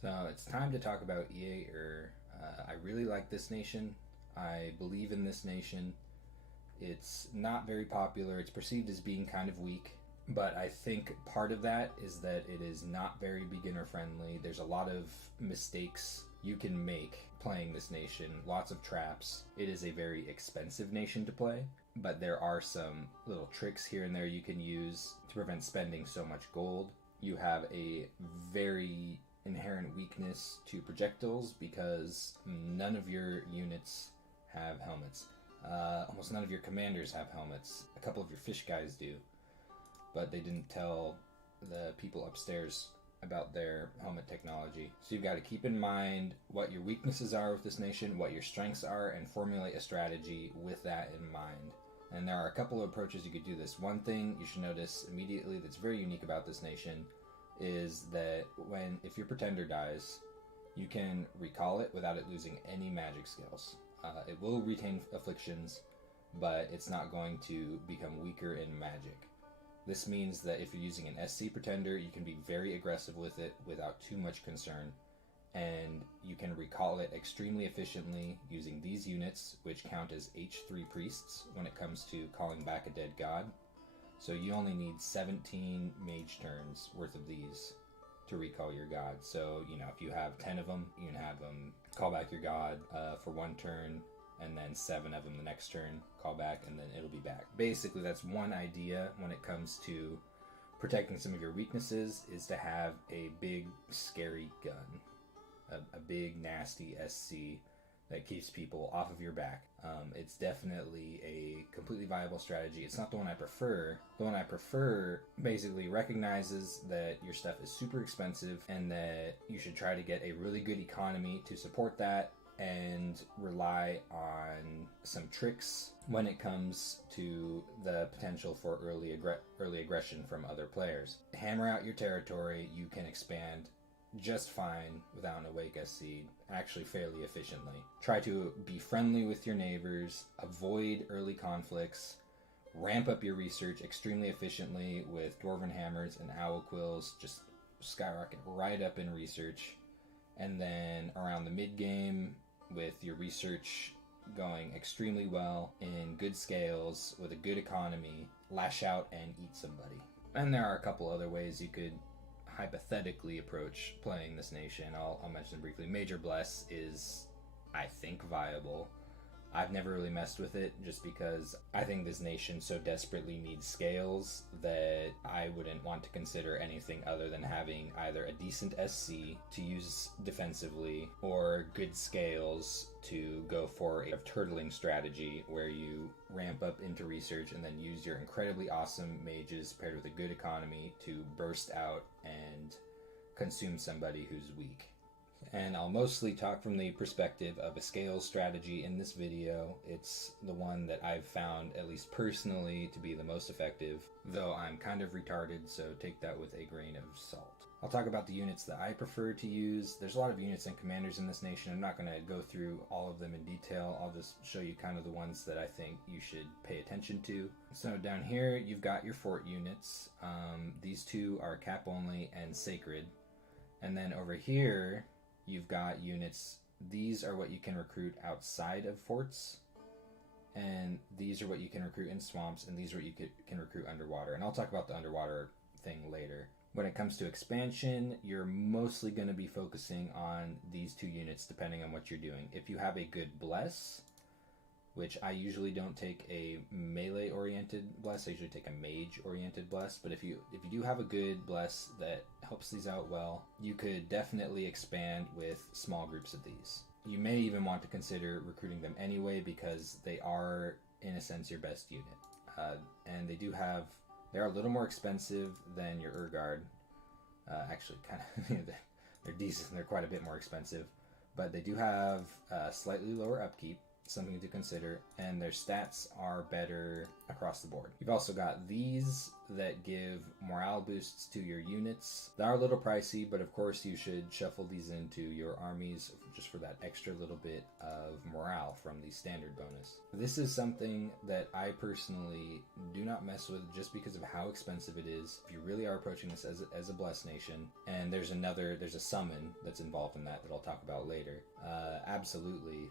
So it's time to talk about EA I really like this nation. I believe in this nation. It's not very popular. It's perceived as being kind of weak. But I think part of that is that it is not very beginner friendly. There's a lot of mistakes you can make playing this nation, lots of traps. It is a very expensive nation to play, but there are some little tricks here and there you can use to prevent spending so much gold. You have a very inherent weakness to projectiles because none of your units have helmets. Almost none of your commanders have helmets. A couple of your fish guys do, but they didn't tell the people upstairs about their helmet technology. So you've got to keep in mind what your weaknesses are with this nation, what your strengths are, and formulate a strategy with that in mind. And there are a couple of approaches you could do this. One thing you should notice immediately that's very unique about this nation is that if your pretender dies, you can recall it without it losing any magic skills. It will retain afflictions, but it's not going to become weaker in magic. This means that if you're using an SC pretender, you can be very aggressive with it without too much concern, and you can recall it extremely efficiently using these units, which count as H3 priests when it comes to calling back a dead god. So you only need 17 mage turns worth of these to recall your god. So, if you have 10 of them, you can have them call back your god for one turn, and then 7 of them the next turn, call back, and then it'll be back. Basically, that's one idea when it comes to protecting some of your weaknesses, is to have a big, scary gun. A big, nasty SC that keeps people off of your back. It's definitely a completely viable strategy. It's not the one I prefer. The one I prefer basically recognizes that your stuff is super expensive and that you should try to get a really good economy to support that and rely on some tricks when it comes to the potential for early aggression from other players. Hammer out your territory. You can expand just fine without an Awake SC, actually fairly efficiently. Try to be friendly with your neighbors, avoid early conflicts, ramp up your research extremely efficiently with Dwarven Hammers and Owl Quills, just skyrocket right up in research. And then around the mid-game, with your research going extremely well in good scales with a good economy, lash out and eat somebody. And there are a couple other ways you could hypothetically approach playing this nation. I'll mention briefly. Major Bless is, I think, viable. I've never really messed with it just because I think this nation so desperately needs scales that I wouldn't want to consider anything other than having either a decent SC to use defensively or good scales to go for a turtling strategy where you ramp up into research and then use your incredibly awesome mages paired with a good economy to burst out and consume somebody who's weak. And I'll mostly talk from the perspective of a scales strategy in this video. It's the one that I've found, at least personally, to be the most effective, though I'm kind of retarded, so take that with a grain of salt. I'll talk about the units that I prefer to use. There's a lot of units and commanders in this nation. I'm not going to go through all of them in detail. I'll just show you kind of the ones that I think you should pay attention to. So down here, you've got your fort units. These two are cap only and sacred. And then over here, you've got units. These are what you can recruit outside of forts, and these are what you can recruit in swamps, and these are what you can recruit underwater. And I'll talk about the underwater thing later. When it comes to expansion, you're mostly going to be focusing on these two units depending on what you're doing. If you have a good bless, which I usually don't take a melee-oriented bless, I usually take a mage-oriented bless, but if you do have a good bless that helps these out well, you could definitely expand with small groups of these. You may even want to consider recruiting them anyway because they are, in a sense, your best unit. And they are a little more expensive than your Urgard. Actually, kind of, they're decent, they're quite a bit more expensive, but they do have slightly lower upkeep. something to consider, and their stats are better across the board. You've also got these that give morale boosts to your units. They are a little pricey, but of course you should shuffle these into your armies just for that extra little bit of morale from the standard bonus. This is something that I personally do not mess with just because of how expensive it is. If you really are approaching this as a Blessed Nation, and there's a summon that's involved in that I'll talk about later, absolutely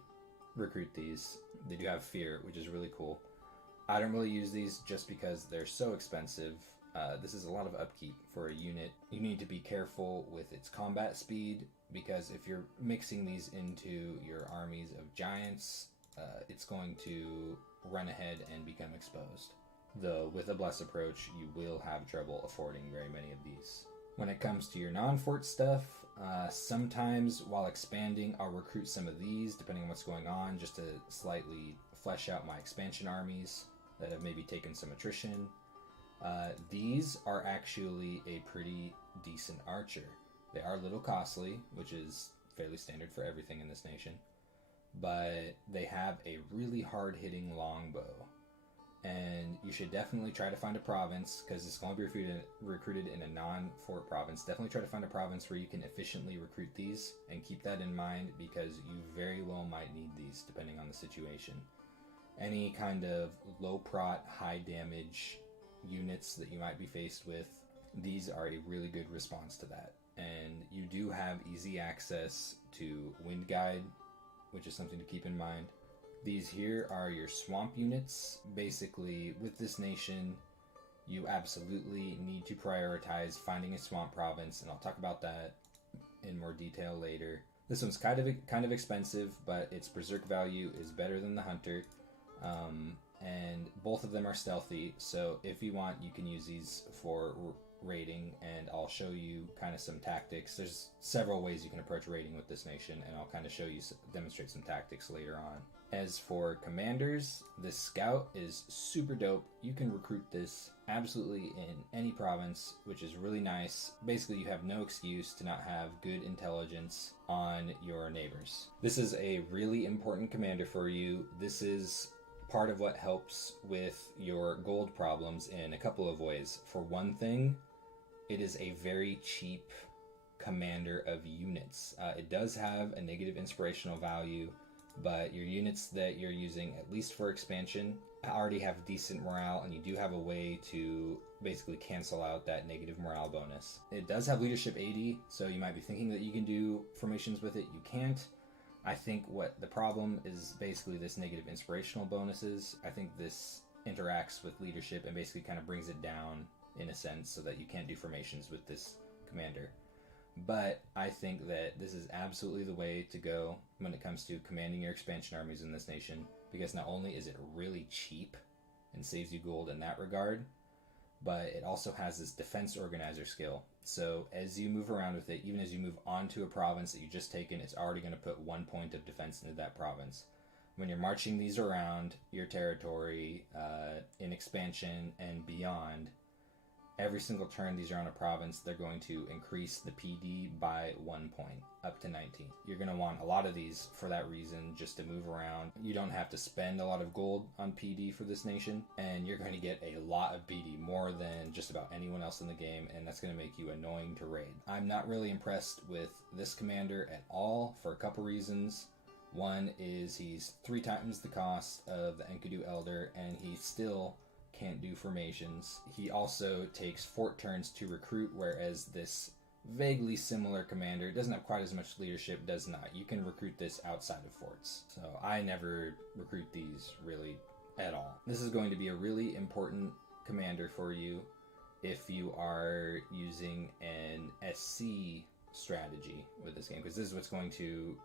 recruit these. They do have fear, which is really cool. I don't really use these just because they're so expensive. This is a lot of upkeep for a unit. You need to be careful with its combat speed, because if you're mixing these into your armies of giants, it's going to run ahead and become exposed. Though with a Bless approach, you will have trouble affording very many of these. When it comes to your non-fort stuff, sometimes while expanding, I'll recruit some of these, depending on what's going on, just to slightly flesh out my expansion armies that have maybe taken some attrition. These are actually a pretty decent archer. They are a little costly, which is fairly standard for everything in this nation, but they have a really hard-hitting longbow. And you should definitely try to find a province, because it's going to be recruited in a non-fort province. Definitely try to find a province where you can efficiently recruit these, and keep that in mind, because you very well might need these depending on the situation. Any kind of low prot, high damage units that you might be faced with, these are a really good response to that. And you do have easy access to Wind Guide, which is something to keep in mind. These here are your swamp units. Basically, with this nation, you absolutely need to prioritize finding a swamp province, and I'll talk about that in more detail later. This one's kind of expensive, but its berserk value is better than the hunter, and both of them are stealthy. So if you want, you can use these for raiding, and I'll show you kind of some tactics. There's several ways you can approach raiding with this nation, and I'll kind of demonstrate some tactics later on. As for commanders, this scout is super dope. You can recruit this absolutely in any province, which is really nice. Basically, you have no excuse to not have good intelligence on your neighbors. This is a really important commander for you. This is part of what helps with your gold problems in a couple of ways. For one thing, it is a very cheap commander of units. It does have a negative inspirational value, but your units that you're using, at least for expansion, already have decent morale, and you do have a way to basically cancel out that negative morale bonus. It does have leadership 80, so you might be thinking that you can do formations with it. You can't. I think what the problem is basically this negative inspirational bonuses. I think this interacts with leadership and basically kind of brings it down in a sense, so that you can't do formations with this commander. But I think that this is absolutely the way to go when it comes to commanding your expansion armies in this nation, because not only is it really cheap and saves you gold in that regard, but it also has this defense organizer skill. So as you move around with it, even as you move onto a province that you just taken, it's already going to put 1 point of defense into that province. When you're marching these around your territory in expansion and beyond, every single turn these are on a province, they're going to increase the PD by 1 point, up to 19. You're going to want a lot of these for that reason, just to move around. You don't have to spend a lot of gold on PD for this nation, and you're going to get a lot of PD, more than just about anyone else in the game, and that's going to make you annoying to raid. I'm not really impressed with this commander at all, for a couple reasons. One is he's 3 times the cost of the Enkidu Elder, and he still can't do formations. He also takes fort turns to recruit, whereas this vaguely similar commander doesn't have quite as much leadership, does not. You can recruit this outside of forts. So I never recruit these really at all. This is going to be a really important commander for you if you are using an SC strategy with this game, because this is what's going to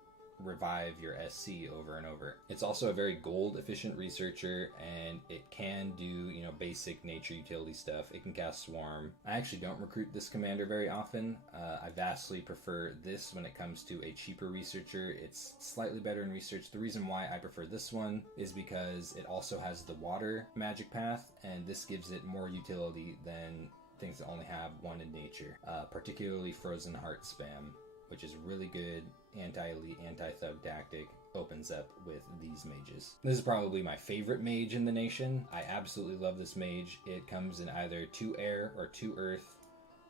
revive your SC over and over. It's also a very gold efficient researcher, and it can do, basic nature utility stuff. It can cast Swarm. I actually don't recruit this commander very often. I vastly prefer this when it comes to a cheaper researcher. It's slightly better in research. The reason why I prefer this one is because it also has the water magic path, and this gives it more utility than things that only have one in nature, particularly Frozen Heart spam. which is really good anti-elite, anti-thug tactic, opens up with these mages. This is probably my favorite mage in the nation. I absolutely love this mage. It comes in either 2 air or 2 earth.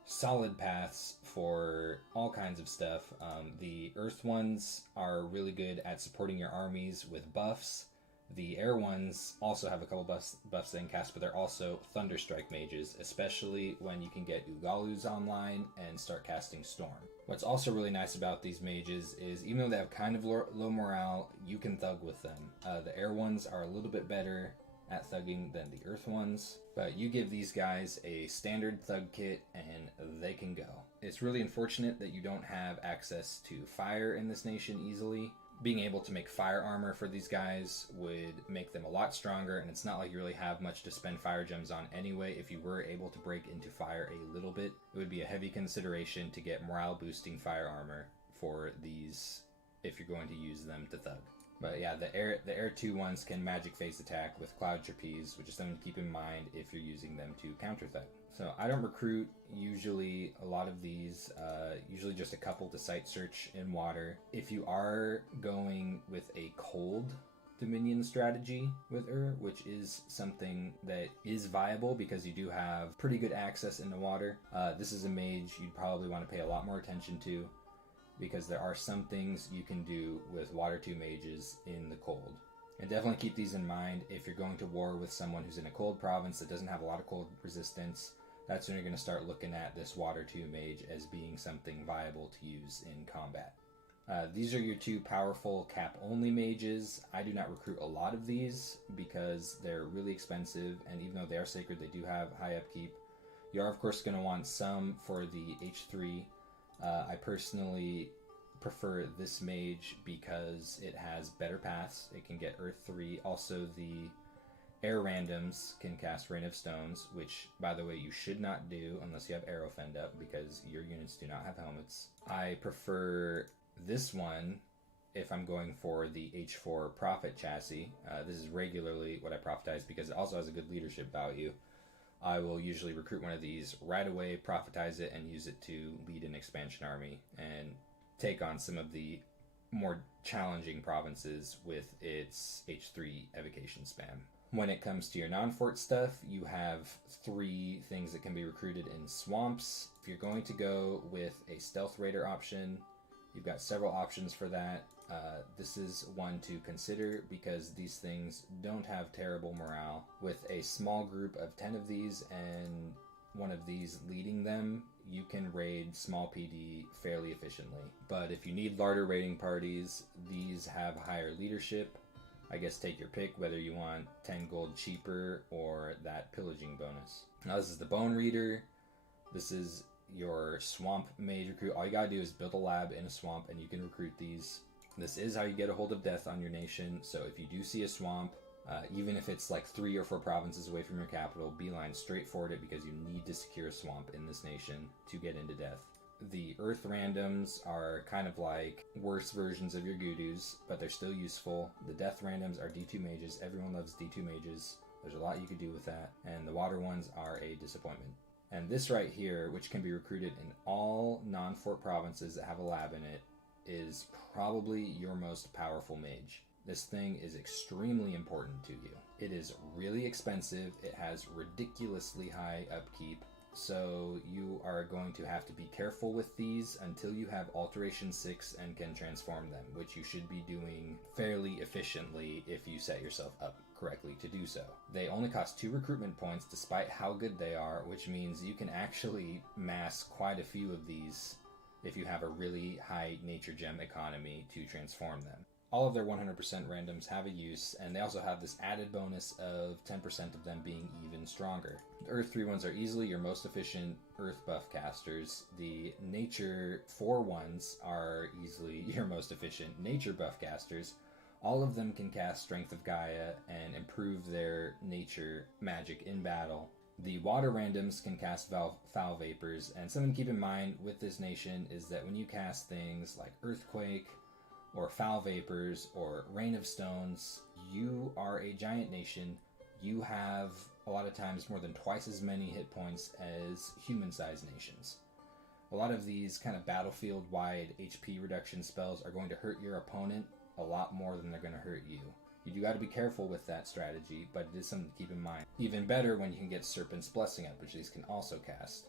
Solid paths for all kinds of stuff. The earth ones are really good at supporting your armies with buffs. The air ones also have a couple buffs they can cast, but they're also Thunderstrike mages, especially when you can get Ugalus online and start casting Storm. What's also really nice about these mages is even though they have kind of low morale, you can thug with them. The air ones are a little bit better at thugging than the earth ones, but you give these guys a standard thug kit and they can go. It's really unfortunate that you don't have access to fire in this nation easily. Being able to make fire armor for these guys would make them a lot stronger, and it's not like you really have much to spend fire gems on anyway. If you were able to break into fire a little bit, it would be a heavy consideration to get morale boosting fire armor for these if you're going to use them to thug. But yeah, the air 2 ones can magic phase attack with Cloud Trapeze, which is something to keep in mind if you're using them to counter thug. So I don't recruit usually a lot of these, usually just a couple to site search in water. If you are going with a cold Dominion strategy with which is something that is viable because you do have pretty good access in the water, this is a mage you'd probably want to pay a lot more attention to, because there are some things you can do with Water 2 mages in the cold. And definitely keep these in mind if you're going to war with someone who's in a cold province that doesn't have a lot of cold resistance. That's when you're going to start looking at this Water 2 mage as being something viable to use in combat. These are your 2 powerful cap-only mages. I do not recruit a lot of these because they're really expensive, and even though they are sacred, they do have high upkeep. You are, of course, going to want some for the H3. I personally prefer this mage because it has better paths. It can get Earth 3. Also, the air randoms can cast Rain of Stones, which, by the way, you should not do unless you have Arrow Fend up because your units do not have helmets. I prefer this one if I'm going for the H4 Prophet chassis. This is regularly what I prophetize because it also has a good leadership value. I will usually recruit one of these right away, prophetize it, and use it to lead an expansion army and take on some of the more challenging provinces with its H3 evocation spam. When it comes to your non-fort stuff, you have 3 things that can be recruited in swamps. If you're going to go with a stealth raider option, you've got several options for that. This is one to consider because these things don't have terrible morale. With a small group of 10 of these and one of these leading them, you can raid small PD fairly efficiently. But if you need larger raiding parties, these have higher leadership. I guess take your pick whether you want 10 gold cheaper or that pillaging bonus. Now this is the Bone Reader. This is your swamp mage recruit. All you gotta do is build a lab in a swamp and you can recruit these. This is how you get a hold of death on your nation, so if you do see a swamp, even if it's like 3 or 4 provinces away from your capital, beeline straight forward it because you need to secure a swamp in this nation to get into death. The earth randoms are kind of like worse versions of your Gudus, but they're still useful. The death randoms are D2 mages. Everyone loves D2 mages. There's a lot you could do with that. And the water ones are a disappointment. And this right here, which can be recruited in all non-fort provinces that have a lab in it, is probably your most powerful mage. This thing is extremely important to you. It is really expensive. It has ridiculously high upkeep. So you are going to have to be careful with these until you have Alteration 6 and can transform them, which you should be doing fairly efficiently if you set yourself up correctly to do so. They only cost 2 recruitment points despite how good they are, which means you can actually mass quite a few of these if you have a really high nature gem economy to transform them. All of their 100% randoms have a use, and they also have this added bonus of 10% of them being even stronger. The Earth 3 ones are easily your most efficient Earth buff casters. The Nature 4 ones are easily your most efficient Nature buff casters. All of them can cast Strength of Gaia and improve their nature magic in battle. The water randoms can cast foul vapors, and something to keep in mind with this nation is that when you cast things like Earthquake, or foul vapors, or rain of stones, you are a giant nation. You have a lot of times more than twice as many hit points as human-sized nations. A lot of these kind of battlefield-wide HP reduction spells are going to hurt your opponent a lot more than they're going to hurt you. You do got to be careful with that strategy, but it is something to keep in mind. Even better when you can get Serpent's Blessing up, which these can also cast.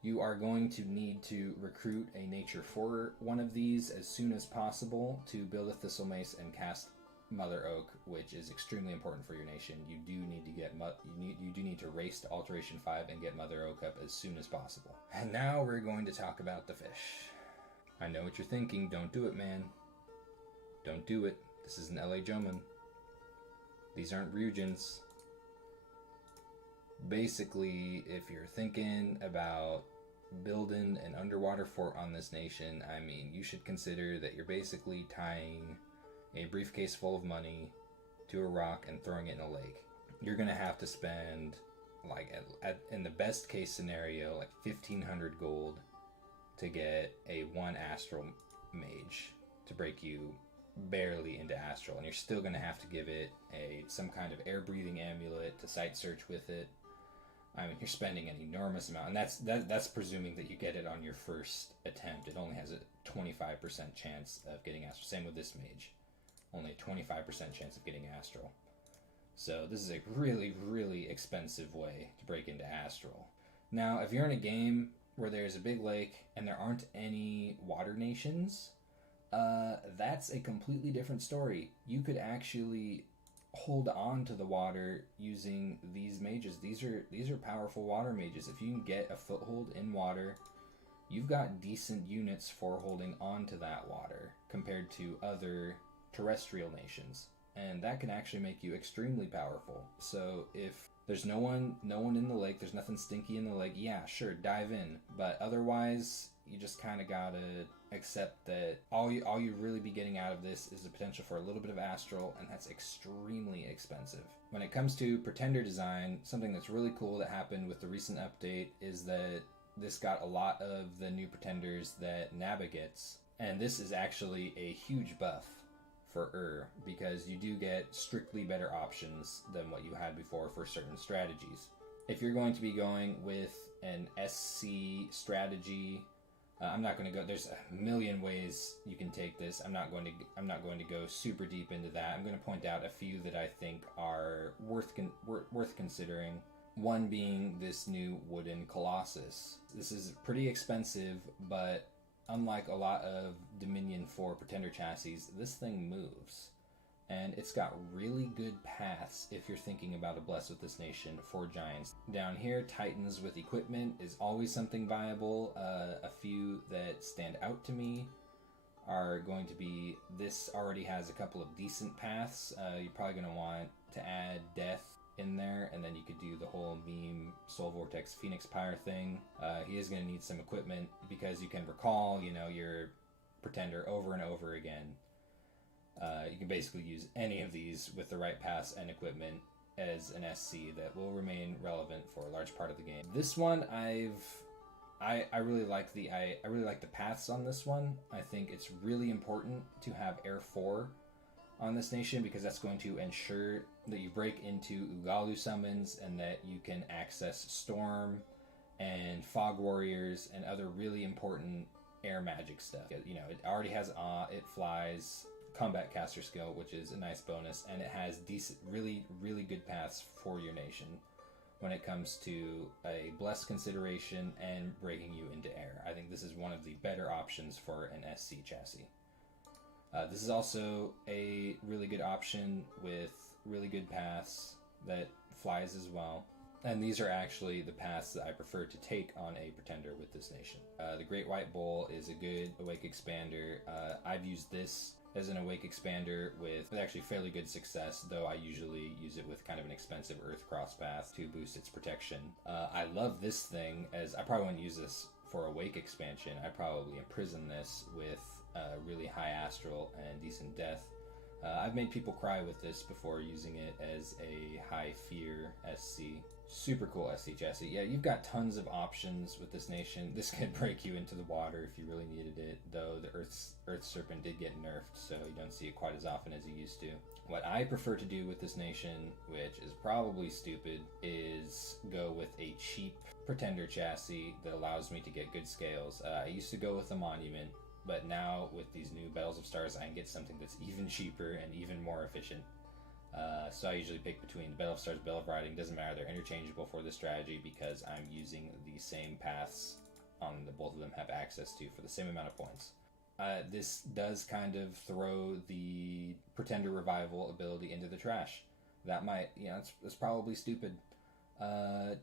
You are going to need to recruit a Nature 4 one of these as soon as possible to build a Thistle Mace and cast Mother Oak, which is extremely important for your nation. You do need to get you do need to race to Alteration 5 and get Mother Oak up as soon as possible. And now we're going to talk about the fish. I know what you're thinking. Don't do it, man. Don't do it. This is an LA Joman. These aren't Ryujins. Basically, if you're thinking about building an underwater fort on this nation, I mean, you should consider that you're basically tying a briefcase full of money to a rock and throwing it in a lake. You're gonna have to spend, like, in the best case scenario, like 1,500 gold to get a 1 astral mage to break you barely into astral, and you're still gonna have to give it some kind of air breathing amulet to sight search with it. I mean, you're spending an enormous amount, and that's presuming that you get it on your first attempt. It only has a 25% chance of getting astral. Same with this mage, only a 25% chance of getting astral. So this is a really, really expensive way to break into astral. Now, if you're in a game where there's a big lake and there aren't any water nations, that's a completely different story. You could actually hold on to the water using these mages. These are powerful water mages. If you can get a foothold in water, you've got decent units for holding on to that water compared to other terrestrial nations, and that can actually make you extremely powerful. So if there's no one in the lake, there's nothing stinky in the lake, yeah, sure, dive in, but otherwise you just kind of gotta accept that all you really be getting out of this is the potential for a little bit of astral, and that's extremely expensive. When it comes to pretender design, something that's really cool that happened with the recent update is that this got a lot of the new pretenders that Naba gets, and this is actually a huge buff for because you do get strictly better options than what you had before for certain strategies. If you're going to be going with an SC strategy, I'm not going to go. There's a million ways you can take this. I'm not going to go super deep into that. I'm going to point out a few that I think are worth considering. One being this new wooden Colossus. This is pretty expensive, but unlike a lot of Dominion 4 Pretender chassis, this thing moves. And it's got really good paths if you're thinking about a Bless with this nation for giants. Down here, Titans with equipment is always something viable. A few that stand out to me are going to be, this already has a couple of decent paths. You're probably going to want to add Death in there, and then you could do the whole meme Soul Vortex Phoenix Pyre thing. He is going to need some equipment because you can recall, your Pretender over and over again. You can basically use any of these with the right pass and equipment as an SC that will remain relevant for a large part of the game. This one I really like the paths on this one. I think it's really important to have Air 4 on this nation because that's going to ensure that you break into Ugalu summons and that you can access Storm and Fog Warriors and other really important air magic stuff. It already has it flies, combat caster skill, which is a nice bonus, and it has decent, really, really good paths for your nation when it comes to a blessed consideration and breaking you into air. I think this is one of the better options for an SC chassis. This is also a really good option with really good paths that flies as well. And these are actually the paths that I prefer to take on a Pretender with this nation. The Great White Bull is a good Awake Expander. I've used this as an Awake Expander with actually fairly good success, though I usually use it with kind of an expensive Earth Cross path to boost its protection. I love this thing, as I probably wouldn't use this for Awake expansion. I'd probably imprison this with really high astral and decent death. I've made people cry with this before using it as a high fear SC. Super cool SC chassis. Yeah, you've got tons of options with this nation. This could break you into the water if you really needed it, though the Earth Serpent did get nerfed, so you don't see it quite as often as you used to. What I prefer to do with this nation, which is probably stupid, is go with a cheap Pretender chassis that allows me to get good scales. I used to go with a Monument, but now with these new Battles of Stars, I can get something that's even cheaper and even more efficient. So I usually pick between Battle of Stars, Battle of Riding. Doesn't matter, they're interchangeable for this strategy because I'm using the same paths on the both of them have access to for the same amount of points. This does kind of throw the Pretender Revival ability into the trash. That might, it's probably stupid.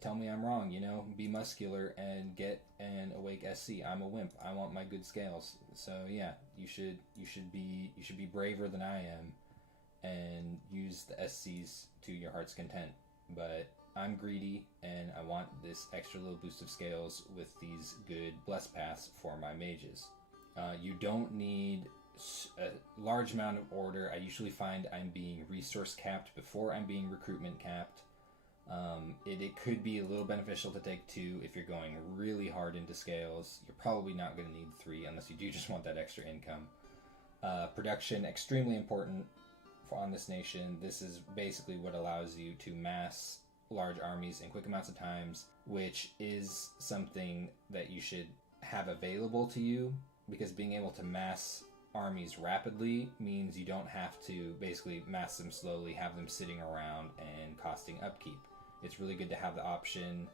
Tell me I'm wrong, be muscular and get an Awake SC. I'm a wimp. I want my good scales. So yeah, you should be braver than I am and use the SCs to your heart's content. But I'm greedy and I want this extra little boost of scales with these good bless paths for my mages. You don't need a large amount of order. I usually find I'm being resource capped before I'm being recruitment capped. It could be a little beneficial to take 2 if you're going really hard into scales. You're probably not going to need 3 unless you do just want that extra income. Production, extremely important on this nation. This is basically what allows you to mass large armies in quick amounts of times, which is something that you should have available to you, because being able to mass armies rapidly means you don't have to basically mass them slowly, have them sitting around and costing upkeep. It's really good to have the option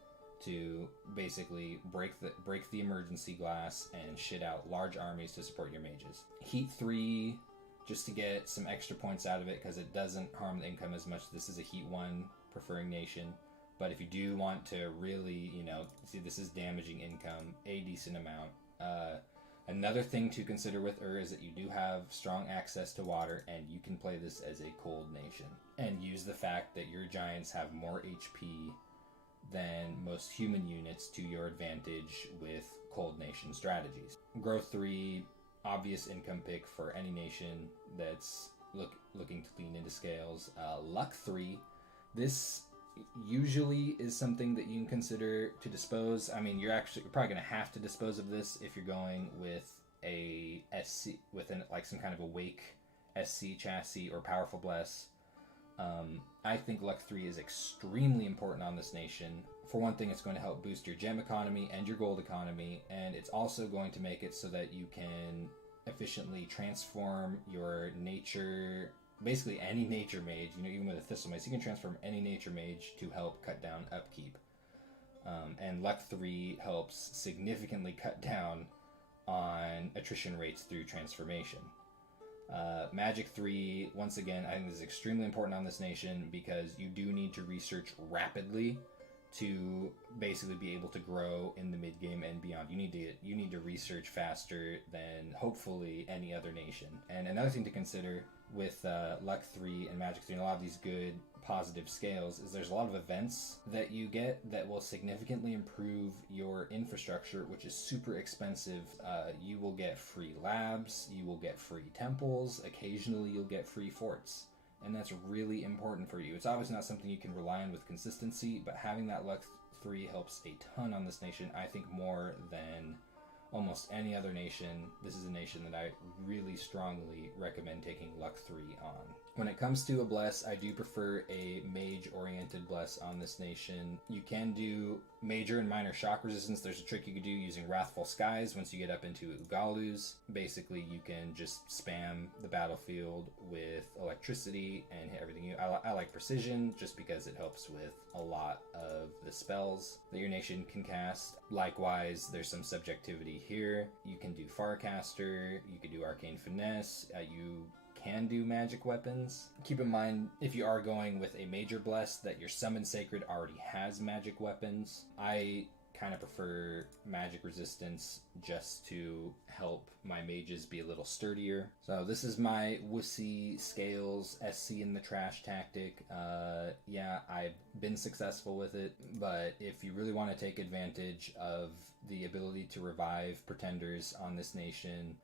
to basically break the emergency glass and shit out large armies to support your mages. Heat 3, just to get some extra points out of it, because it doesn't harm the income as much. This is a Heat 1 preferring nation. But if you do want to really, see, this is damaging income a decent amount. Another thing to consider with is that you do have strong access to water, and you can play this as a cold nation and use the fact that your giants have more HP than most human units to your advantage with cold nation strategies. Growth 3, obvious income pick for any nation that's looking to lean into scales. Luck 3, this usually is something that you can consider to dispose. I mean, you're probably going to have to dispose of this if you're going with a SC, with some kind of Awake SC chassis or Powerful Bless. I think Luck 3 is extremely important on this nation. For one thing, it's going to help boost your gem economy and your gold economy, and it's also going to make it so that you can efficiently transform your nature, basically any nature mage, even with a Thistle Mace, you can transform any nature mage to help cut down upkeep. And Luck 3 helps significantly cut down on attrition rates through transformation. Magic 3, once again, I think this is extremely important on this nation because you do need to research rapidly to basically be able to grow in the mid game and beyond. You need to research faster than hopefully any other nation. And another thing to consider with Luck 3 and Magic 3 and a lot of these good positive scales is there's a lot of events that you get that will significantly improve your infrastructure, which is super expensive. You will get free labs, you will get free temples, occasionally you'll get free forts. And that's really important for you. It's obviously not something you can rely on with consistency, but having that Luck 3 helps a ton on this nation. I think more than almost any other nation. This is a nation that I really strongly recommend taking Luck 3 on. When it comes to a bless, I do prefer a mage-oriented bless on this nation. You can do major and minor shock resistance. There's a trick you can do using Wrathful Skies once you get up into Ugalus. Basically, you can just spam the battlefield with electricity and hit everything. I like precision just because it helps with a lot of the spells that your nation can cast. Likewise, there's some subjectivity here. You can do Farcaster, you can do Arcane Finesse, you can do magic weapons. Keep in mind, if you are going with a major bless, that your Summon Sacred already has magic weapons. I kind of prefer magic resistance just to help my mages be a little sturdier. So this is my wussy scales SC in the trash tactic. Yeah, I've been successful with it, but if you really want to take advantage of the ability to revive pretenders on this nation,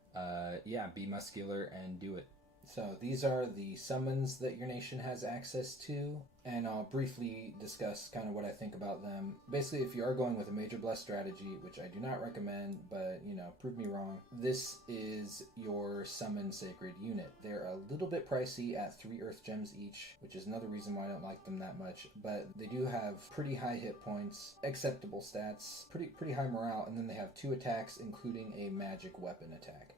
yeah, be muscular and do it. So these are the summons that your nation has access to, and I'll briefly discuss kind of what I think about them. Basically, if you are going with a Major Bless strategy, which I do not recommend, but, prove me wrong, this is your summon sacred unit. They're a little bit pricey at 3 Earth Gems each, which is another reason why I don't like them that much, but they do have pretty high hit points, acceptable stats, pretty high morale, and then they have 2 attacks, including a magic weapon attack.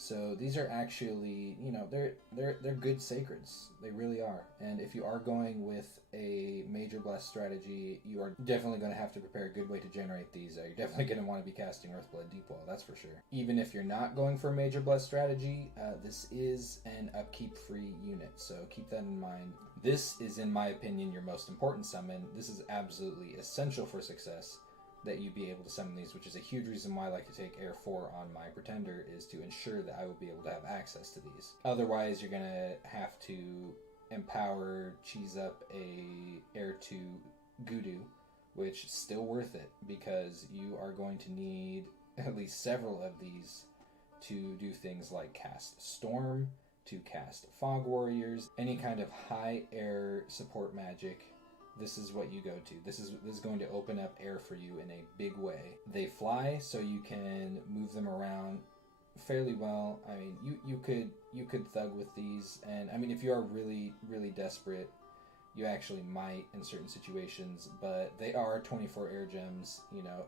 So these are actually, they're good sacreds. They really are. And if you are going with a Major Bless strategy, you are definitely going to have to prepare a good way to generate these. You're definitely going to want to be casting Earthblood Deepwell, that's for sure. Even if you're not going for a Major Bless strategy, this is an upkeep-free unit, so keep that in mind. This is, in my opinion, your most important summon. This is absolutely essential for success, that you be able to summon these, which is a huge reason why I like to take Air 4 on my Pretender, is to ensure that I will be able to have access to these. Otherwise, you're going to have to empower, cheese up a Air 2 Gudu, which is still worth it, because you are going to need at least several of these to do things like cast Storm, to cast Fog Warriors, any kind of high air support magic. This is what you go to. This is going to open up air for you in a big way. They fly, so you can move them around fairly well. I mean, you could thug with these, and I mean, if you are really, really desperate, you actually might in certain situations, but they are 24 air gems.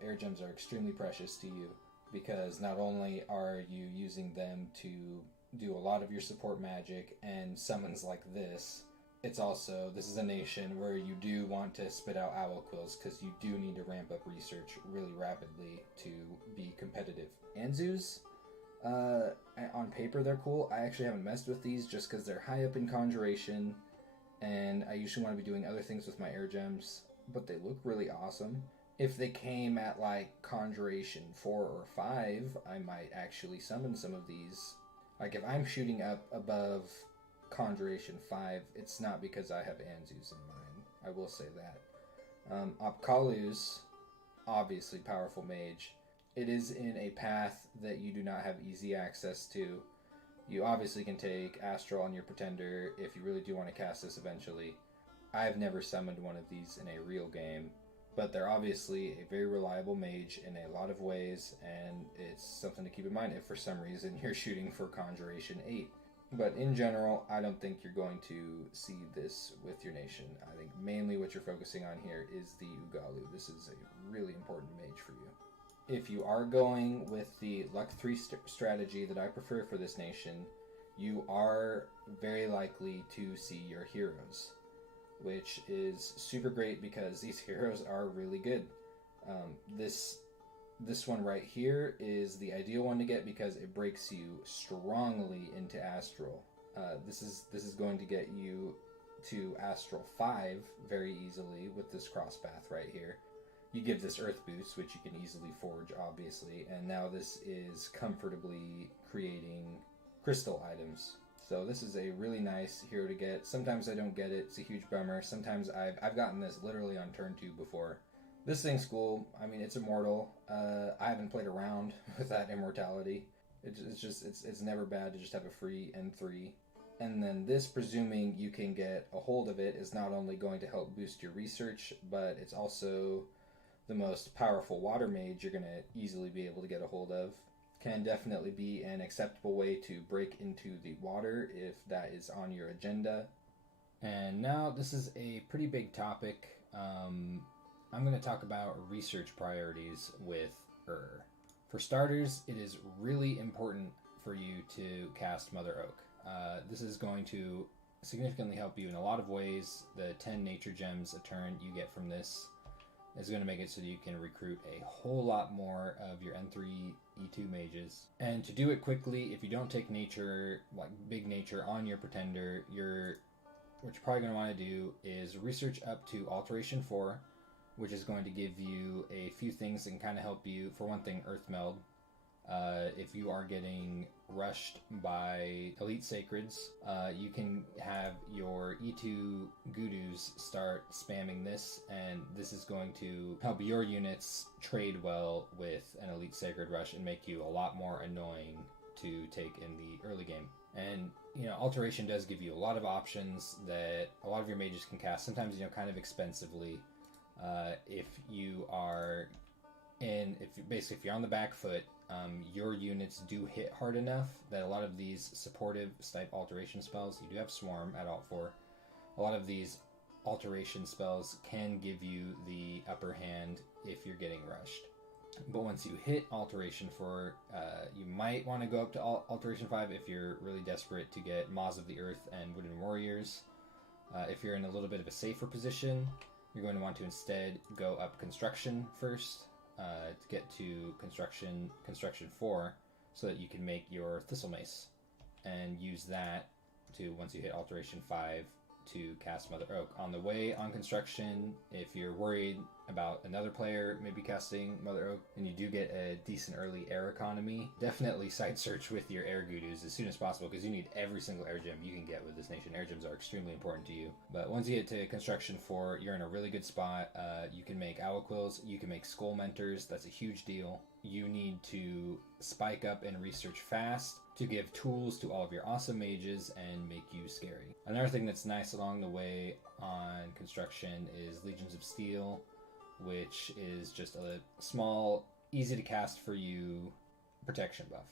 Air gems are extremely precious to you, because not only are you using them to do a lot of your support magic and summons like this, it's also, this is a nation where you do want to spit out owl quills, because you do need to ramp up research really rapidly to be competitive. Anzus, on paper they're cool. I actually haven't messed with these just because they're high up in Conjuration, and I usually want to be doing other things with my air gems, but they look really awesome. If they came at like Conjuration 4 or 5, I might actually summon some of these. Like if I'm shooting up above Conjuration 5, it's not because I have Anzus in mind. I will say that. Apkallus, obviously powerful mage. It is in a path that you do not have easy access to. You obviously can take Astral on your Pretender if you really do want to cast this eventually. I've never summoned one of these in a real game, but they're obviously a very reliable mage in a lot of ways, and it's something to keep in mind if for some reason you're shooting for Conjuration 8. But in general, I don't think you're going to see this with your nation. I think mainly what you're focusing on here is the Ugalu. This is a really important mage for you. If you are going with the Luck 3 strategy that I prefer for this nation, you are very likely to see your heroes, which is super great because these heroes are really good. This one right here is the ideal one to get because it breaks you strongly into Astral. This is going to get you to Astral 5 very easily with this cross path right here. You give this Earth boost, which you can easily forge, obviously, and now this is comfortably creating crystal items. So this is a really nice hero to get. Sometimes I don't get it. It's a huge bummer. Sometimes I've gotten this literally on turn 2 before. This thing's cool. I mean, it's immortal. I haven't played around with that immortality. It's never bad to just have a free N3. And then this, presuming you can get a hold of it, is not only going to help boost your research, but it's also the most powerful water mage you're going to easily be able to get a hold of. Can definitely be an acceptable way to break into the water if that is on your agenda. And now this is a pretty big topic. I'm going to talk about research priorities with For starters, it is really important for you to cast Mother Oak. This is going to significantly help you in a lot of ways. The 10 nature gems a turn you get from this is going to make it so that you can recruit a whole lot more of your N3 E2 mages. And to do it quickly, if you don't take nature, like big nature on your Pretender, what you're probably going to want to do is research up to Alteration 4, which is going to give you a few things that can kind of help you. For one thing, Earth Meld. If you are getting rushed by Elite Sacreds, you can have your E2 Gudus start spamming this, and this is going to help your units trade well with an Elite Sacred Rush and make you a lot more annoying to take in the early game. And, Alteration does give you a lot of options that a lot of your mages can cast, sometimes, kind of expensively. If you are if you're on the back foot, your units do hit hard enough that a lot of these supportive type alteration spells, you do have Swarm at Alt 4, a lot of these alteration spells can give you the upper hand if you're getting rushed. But once you hit Alteration 4, you might want to go up to Alteration 5 if you're really desperate to get Maws of the Earth and Wooden Warriors. If you're in a little bit of a safer position, you're going to want to instead go up Construction first to get to Construction 4 so that you can make your Thistle Mace and use that to, once you hit Alteration 5, to cast Mother Oak. On the way on Construction, if you're worried about another player maybe casting Mother Oak and you do get a decent early air economy, definitely side search with your air Gudus as soon as possible, because you need every single air gem you can get with this nation. Air gems are extremely important to you. But once you get to Construction 4, you're in a really good spot. You can make Owl Quills, you can make Skull Mentors. That's a huge deal. You need to spike up and research fast to give tools to all of your awesome mages and make you scary. Another thing that's nice along the way on Construction is Legions of Steel, which is just a small, easy to cast for you protection buff.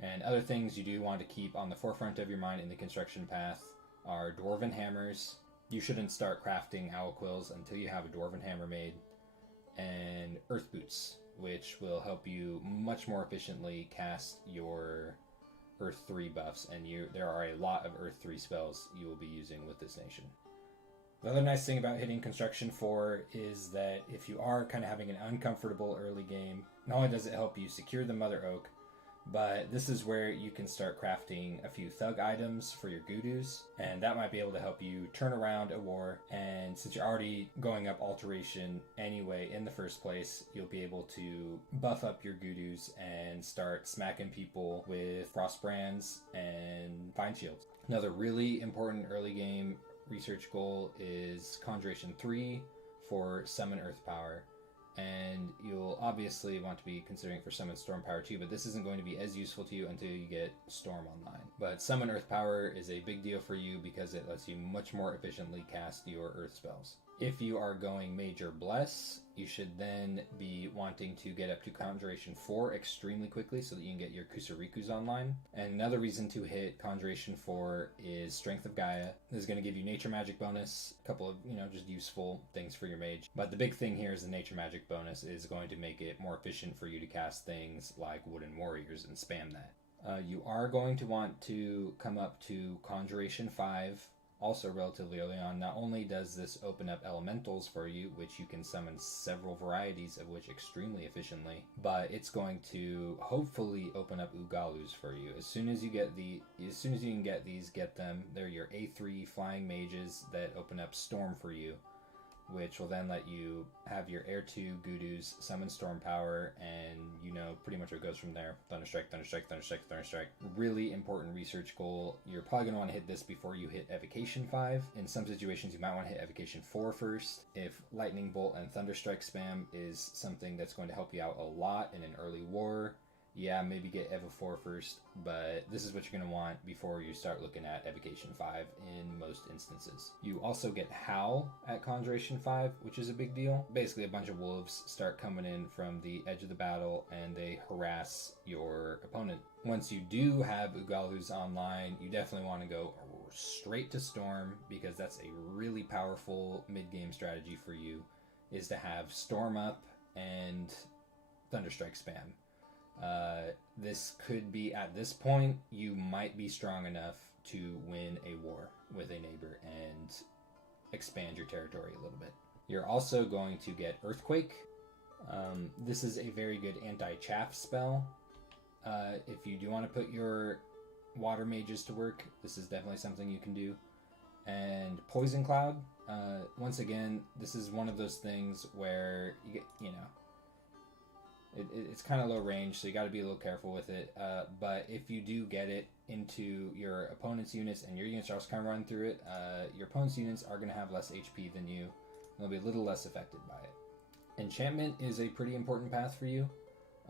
And other things you do want to keep on the forefront of your mind in the Construction path are Dwarven Hammers. You shouldn't start crafting Owl Quills until you have a Dwarven Hammer made, and Earth Boots, which will help you much more efficiently cast your Earth 3 buffs, and there are a lot of Earth 3 spells you will be using with this nation. The other nice thing about hitting Construction 4 is that if you are kind of having an uncomfortable early game, not only does it help you secure the Mother Oak, but this is where you can start crafting a few thug items for your Gudus, and that might be able to help you turn around a war. And since you're already going up Alteration anyway in the first place, you'll be able to buff up your Gudus and start smacking people with Frost Brands and Vine Shields. Another really important early game research goal is Conjuration 3 for Summon Earth Power. And you'll obviously want to be considering for Summon Storm Power too, but this isn't going to be as useful to you until you get Storm online. But Summon Earth Power is a big deal for you because it lets you much more efficiently cast your Earth spells. If you are going Major Bless, you should then be wanting to get up to Conjuration 4 extremely quickly so that you can get your Kusarikus online. And another reason to hit Conjuration 4 is Strength of Gaia. This is going to give you Nature Magic bonus, a couple of, just useful things for your mage. But the big thing here is the Nature Magic bonus is going to make it more efficient for you to cast things like Wooden Warriors and spam that. You are going to want to come up to Conjuration 5 also relatively early on. Not only does this open up elementals for you, which you can summon several varieties of which extremely efficiently, but it's going to hopefully open up Ugalus for you. As soon as you can get these, get them. They're your A3 flying mages that open up Storm for you, which will then let you have your Air 2 Gudus summon Storm Power, and pretty much what goes from there. Thunderstrike, Thunderstrike, Thunderstrike, Thunderstrike. Really important research goal. You're probably going to want to hit this before you hit Evocation 5. In some situations, you might want to hit Evocation 4 first. If Lightning Bolt and Thunderstrike spam is something that's going to help you out a lot in an early war, yeah, maybe get Evo 4 first, but this is what you're going to want before you start looking at Evocation 5 in most instances. You also get Howl at Conjuration 5, which is a big deal. Basically, a bunch of wolves start coming in from the edge of the battle, and they harass your opponent. Once you do have Ugalus online, you definitely want to go straight to Storm, because that's a really powerful mid-game strategy for you, is to have Storm up and Thunderstrike spam. This could be, at this point, you might be strong enough to win a war with a neighbor and expand your territory a little bit. You're also going to get Earthquake. This is a very good anti-chaff spell. If you do want to put your water mages to work, this is definitely something you can do. And Poison Cloud, once again, this is one of those things where you get, it's kind of low range, so you got to be a little careful with it. But if you do get it into your opponent's units and your units are also kind of running through it, your opponent's units are going to have less HP than you. They'll be a little less affected by it. Enchantment is a pretty important path for you.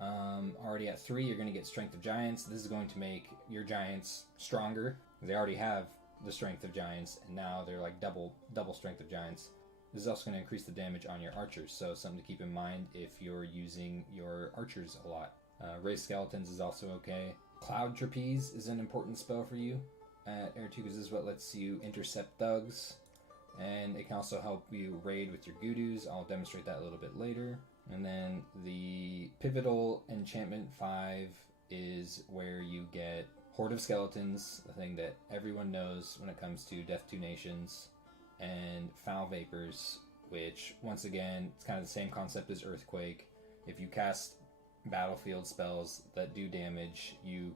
Already at 3, you're going to get Strength of Giants. This is going to make your Giants stronger. They already have the Strength of Giants, and now they're like double Strength of Giants. This is also going to increase the damage on your archers, so something to keep in mind if you're using your archers a lot. Raised Skeletons is also okay. Cloud Trapeze is an important spell for you at Air 2 because this is what lets you intercept thugs, and it can also help you raid with your Gudus. I'll demonstrate that a little bit later. And then the pivotal enchantment 5 is where you get Horde of Skeletons, the thing that everyone knows when it comes to Death 2 Nations, and Foul Vapors, which once again, it's kind of the same concept as Earthquake. If you cast battlefield spells that do damage, you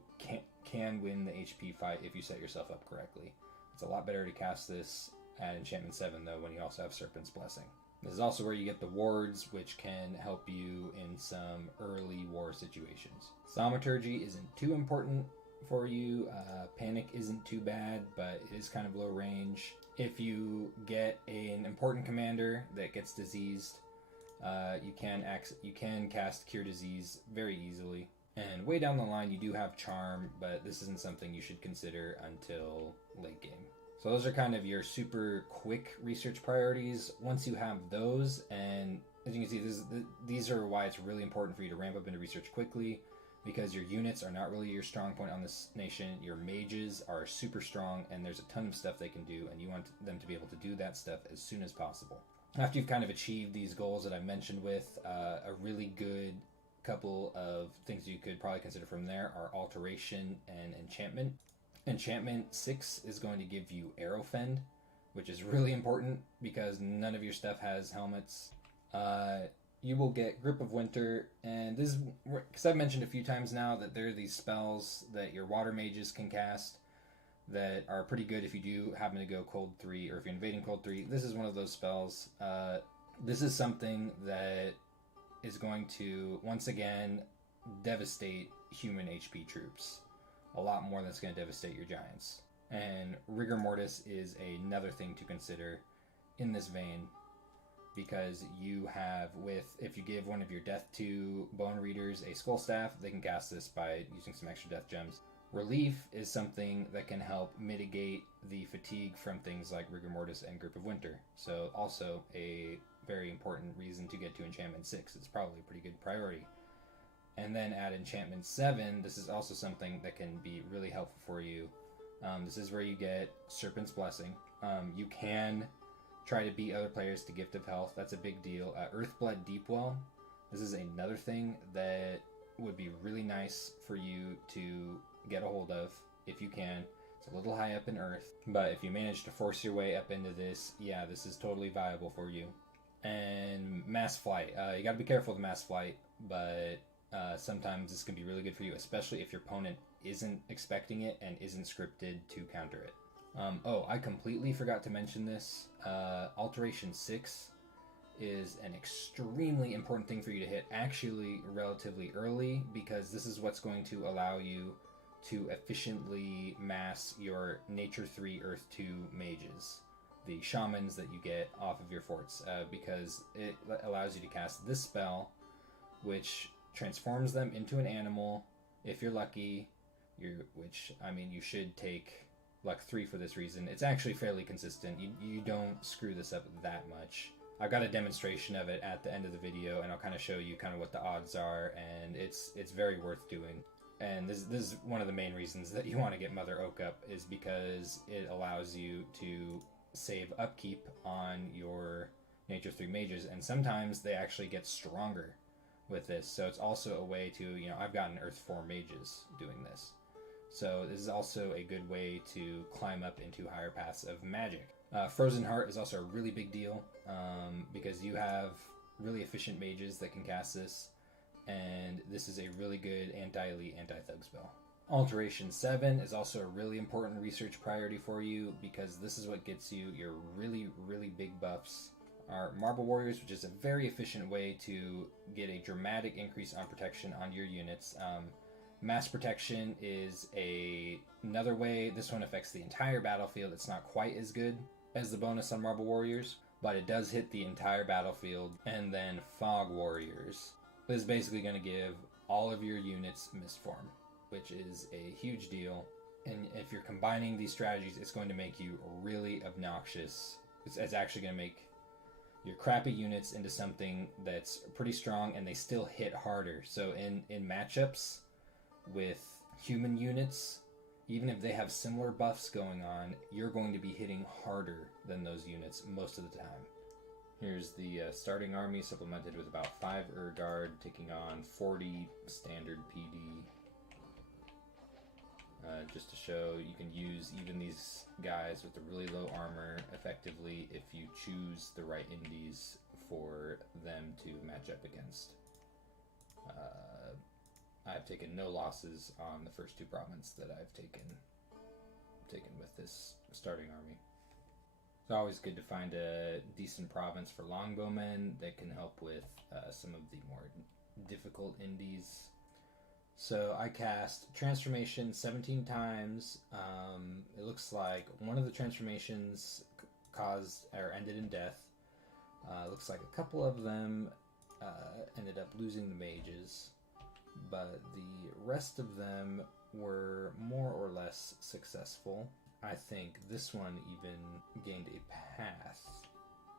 can win the HP fight if you set yourself up correctly. It's a lot better to cast this at Enchantment 7 though when you also have Serpent's Blessing. This is also where you get the wards, which can help you in some early war situations. Thaumaturgy isn't too important for you. Panic isn't too bad, but it is kind of low range. If you get an important commander that gets diseased, you can cast Cure Disease very easily. And way down the line, you do have Charm, but this isn't something you should consider until late game. So those are kind of your super quick research priorities. Once you have those, and as you can see, these are why it's really important for you to ramp up into research quickly, because your units are not really your strong point on this nation. Your mages are super strong, and there's a ton of stuff they can do, and you want them to be able to do that stuff as soon as possible. After you've kind of achieved these goals that I mentioned with, a really good couple of things you could probably consider from there are Alteration and Enchantment. Enchantment 6 is going to give you Aerofend, which is really important because none of your stuff has helmets. You will get Grip of Winter, and this is because I've mentioned a few times now that there are these spells that your water mages can cast that are pretty good if you do happen to go Cold 3 or if you're invading Cold 3. This is one of those spells. This is something that is going to, once again, devastate human HP troops. A lot more than it's going to devastate your giants. And Rigor Mortis is another thing to consider in this vein, because you have, if you give one of your Death 2 Bone Readers a Skull Staff, they can cast this by using some extra Death Gems. Relief is something that can help mitigate the fatigue from things like Rigor Mortis and Grip of Winter. So also a very important reason to get to Enchantment 6. It's probably a pretty good priority. And then at Enchantment 7, this is also something that can be really helpful for you. This is where you get Serpent's Blessing. You can try to beat other players to Gift of Health. That's a big deal. Earthblood Deepwell. This is another thing that would be really nice for you to get a hold of if you can. It's a little high up in Earth, but if you manage to force your way up into this, yeah, this is totally viable for you. And Mass Flight. You got to be careful with Mass Flight, but sometimes this can be really good for you, especially if your opponent isn't expecting it and isn't scripted to counter it. I completely forgot to mention this. Alteration 6 is an extremely important thing for you to hit, actually relatively early, because this is what's going to allow you to efficiently mass your Nature 3 Earth 2 mages, the shamans that you get off of your forts, because it allows you to cast this spell, which transforms them into an animal if you're lucky. You should take luck 3 for this reason. It's actually fairly consistent. You don't screw this up that much. I've got a demonstration of it at the end of the video, and I'll kind of show you kind of what the odds are, and it's very worth doing. And this is one of the main reasons that you want to get Mother Oak up, is because it allows you to save upkeep on your Nature 3 mages, and sometimes they actually get stronger with this. So it's also a way to, I've gotten Earth 4 mages doing this. So this is also a good way to climb up into higher paths of magic. Frozen Heart is also a really big deal, because you have really efficient mages that can cast this, and this is a really good anti-elite, anti-thug spell. Alteration 7 is also a really important research priority for you, because this is what gets you your really, really big buffs. Are Marble Warriors, which is a very efficient way to get a dramatic increase on protection on your units. Mass Protection is another way. This one affects the entire battlefield. It's not quite as good as the bonus on Marble Warriors, but it does hit the entire battlefield. And then Fog Warriors. This is basically going to give all of your units mistform, which is a huge deal. And if you're combining these strategies, it's going to make you really obnoxious. It's actually going to make your crappy units into something that's pretty strong, and they still hit harder. So in matchups with human units, even if they have similar buffs going on, you're going to be hitting harder than those units most of the time. Here's the starting army supplemented with about 5 Guard, taking on 40 standard PD. Just to show you can use even these guys with the really low armor effectively if you choose the right indies for them to match up against. I've taken no losses on the first 2 provinces that I've taken with this starting army. It's always good to find a decent province for longbowmen that can help with some of the more difficult indies. So I cast Transformation 17 times. It looks like one of the transformations caused or ended in death. Looks like a couple of them ended up losing the mages, but the rest of them were more or less successful. I think this one even gained a path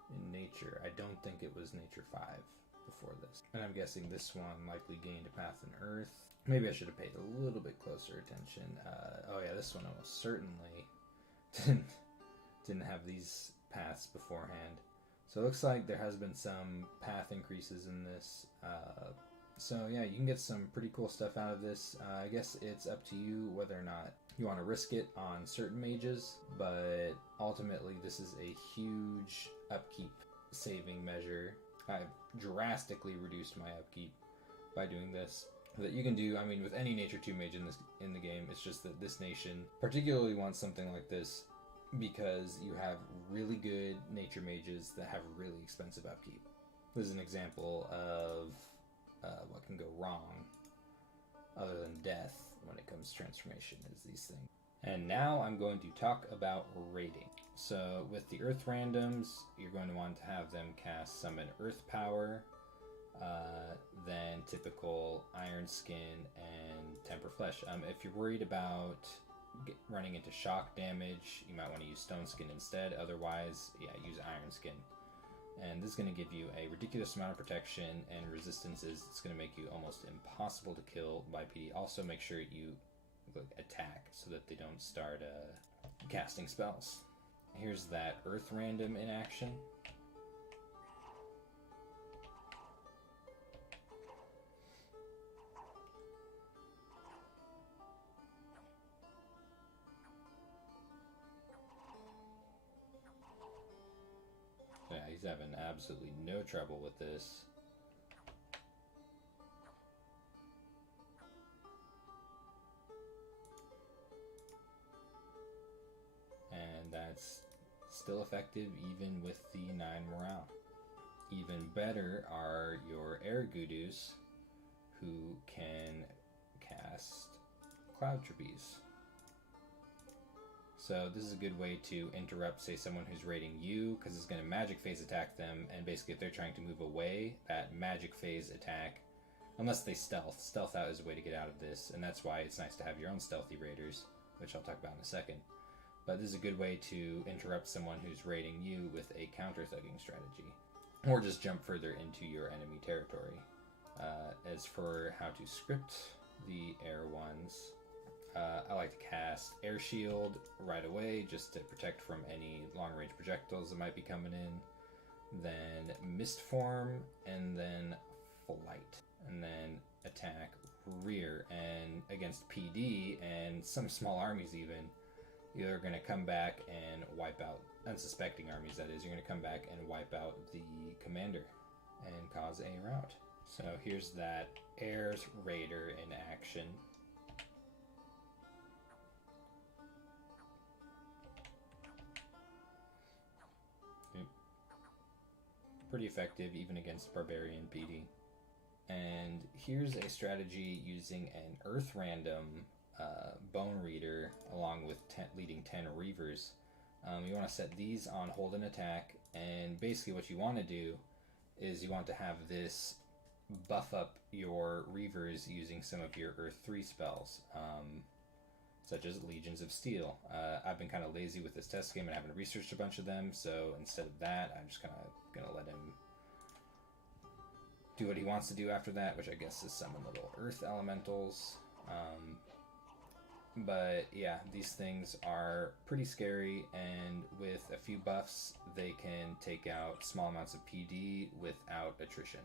in nature. I don't think it was nature 5 before this. And I'm guessing this one likely gained a path in earth. Maybe I should have paid a little bit closer attention. Oh yeah, this one almost certainly didn't have these paths beforehand. So it looks like there has been some path increases in this. So yeah, you can get some pretty cool stuff out of this. I guess it's up to you whether or not you want to risk it on certain mages, but ultimately this is a huge upkeep saving measure. I've drastically reduced my upkeep by doing this. That you can do, I mean, with any Nature 2 mage in the game. It's just that this nation particularly wants something like this because you have really good Nature mages that have really expensive upkeep. This is an example of what can go wrong, other than death, when it comes to transformation, is these things. And now I'm going to talk about raiding. So with the Earth randoms, you're going to want to have them cast Summon Earth Power, then typical Iron Skin and Temper Flesh. If you're worried about running into shock damage, you might want to use Stone Skin instead. Otherwise, yeah, use Iron Skin. And this is going to give you a ridiculous amount of protection and resistances. It's going to make you almost impossible to kill by PD. Also, make sure you attack so that they don't start casting spells. Here's that Earth random in action. Yeah, he's having absolutely no trouble with this. And that's still effective even with the 9 morale. Even better are your Air Gudus, who can cast Cloud Trapeze. So this is a good way to interrupt, say, someone who's raiding you, because it's going to magic phase attack them, and basically if they're trying to move away, that magic phase attack, unless they stealth out is a way to get out of this, and that's why it's nice to have your own stealthy raiders, which I'll talk about in a second. But this is a good way to interrupt someone who's raiding you with a counter-thugging strategy, or just jump further into your enemy territory. As for how to script the air ones, I like to cast Air Shield right away just to protect from any long-range projectiles that might be coming in. Then Mist Form, and then Flight. And then attack rear. And against PD and some small armies even, you're going to come back and wipe out unsuspecting armies, that is. You're going to come back and wipe out the commander and cause a rout. So here's that Air's Raider in action. Pretty effective even against Barbarian PD. And here's a strategy using an Earth random Bone Reader along with leading 10 Reavers. You want to set these on hold and attack, and basically what you want to do is you want to have this buff up your Reavers using some of your Earth 3 spells, such as Legions of Steel. I've been kind of lazy with this test game and haven't researched a bunch of them, so instead of that, I'm just kind of going to let him do what he wants to do after that, which I guess is summon little Earth Elementals. But yeah, these things are pretty scary, and with a few buffs, they can take out small amounts of PD without attrition.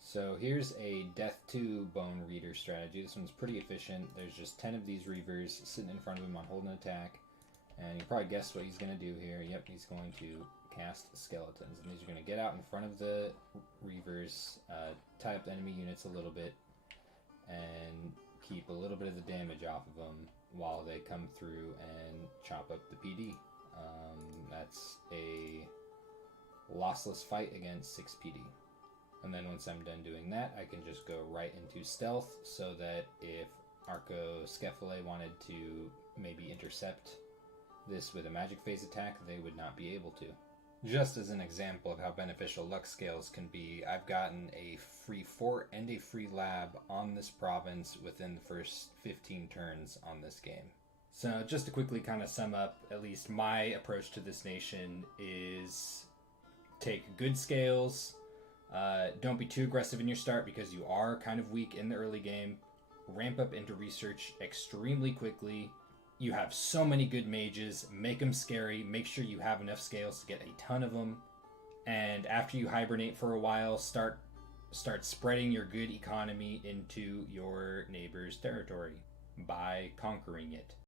So here's a Death 2 Bone Reader strategy. This one's pretty efficient. There's just 10 of these Reavers sitting in front of him on hold and attack. And you probably guessed what he's going to do here. Yep, he's going to cast Skeletons. And these are going to get out in front of the Reavers, tie up the enemy units a little bit, and keep a little bit of the damage off of them while they come through and chop up the PD. That's a lossless fight against 6 PD. And then once I'm done doing that, I can just go right into stealth, so that if Arcoscephalae wanted to maybe intercept this with a magic phase attack, they would not be able to. Just as an example of how beneficial luck scales can be, I've gotten a free fort and a free lab on this province within the first 15 turns on this game. So just to quickly kind of sum up, at least my approach to this nation is take good scales. Don't be too aggressive in your start because you are kind of weak in the early game. Ramp up into research extremely quickly. You have so many good mages. Make them scary. Make sure you have enough scales to get a ton of them. And after you hibernate for a while, start spreading your good economy into your neighbor's territory by conquering it.